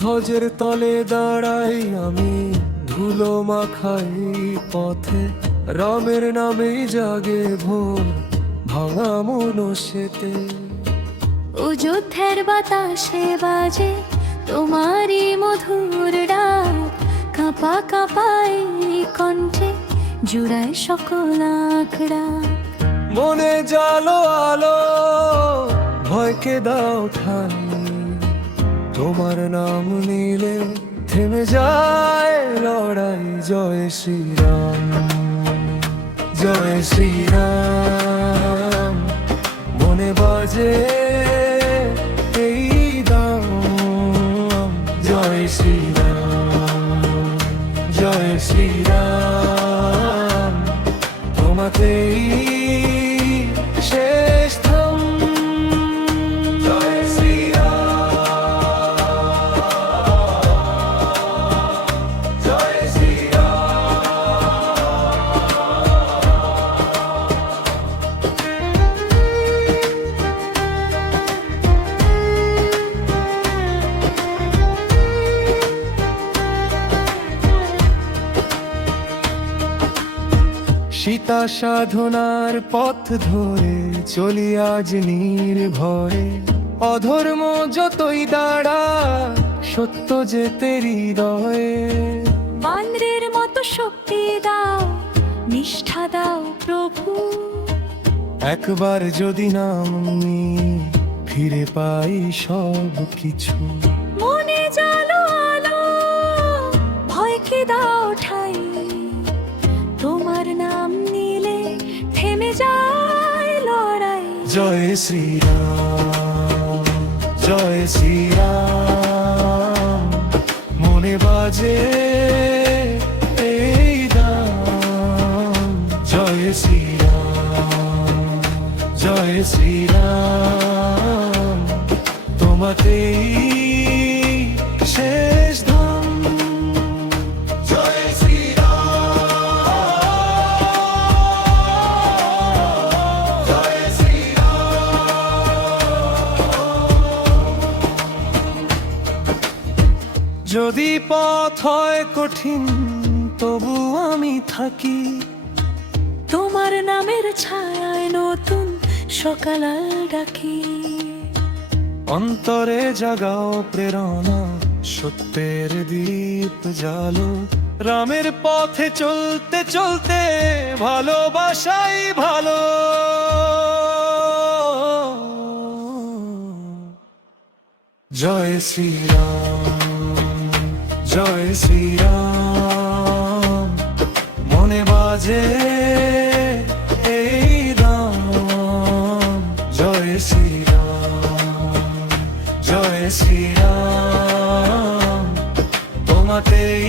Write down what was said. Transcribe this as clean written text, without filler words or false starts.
ধ্বজের তলে দাঁড়াই আমি, ধুলো মাখাই পথে, রামের নামেই জাগে ভোর ভাঙা মনসেতে। অযোধ্যার বাতাসে বাজে তোমারই মধুর ডাক, কাঁপা কাঁপাই কণ্ঠে জুড়ায় সকল আঁকড়া। মনে জালো আলো, ভয়কে দাও ঠাই, তোমার নাম নিলে থেমে যায় লড়াই। জয় শ্রীরাম, জয় শ্রীরাম, মনে বাজে এই দাম। জয় শ্রীরাম, জয় শ্রীরাম, তোমাতেই শেষ থাম। জয় শ্রীরাম, জয় সীতা সাধনার পথ ধরে চলি আজ নির্ভরে। অধর্ম যতই দাঁড়া, সত্য যে তেরি হৃদয়ে। বানরের মতো শক্তি দাও, নিষ্ঠা দাও প্রভু। একবার যদি নাম নিই, ফিরে পাই সব কিছু। মনে জালো আলো, ভয়কে দাও ঠাই, তোমার নাম নিলে থেমে যায় লড়াই। জয় শ্রীরাম, জয় শ্রীরাম, মনে বাজে এই দাম। জয় শ্রীরাম, জয় শ্রীরাম, তোমাতেই শেষ ধাম। জয় শ্রীরাম, জয় শ্রীরাম। যদি পথ হয় কঠিন, তবু আমি থাকি। তোমার নামের ছায়ায় নতুন সকাল ডাকি। অন্তরে জাগাও প্রেরণা, সত্যের দীপ জালো। রামের পথে চলতে চলতে ভালোবাসাই ভালো। জয় শ্রীরাম, জয় শ্রীরাম, মনে বাজে এই দাম। জয় শ্রীরাম, জয় শ্রীরাম, তোমাতেই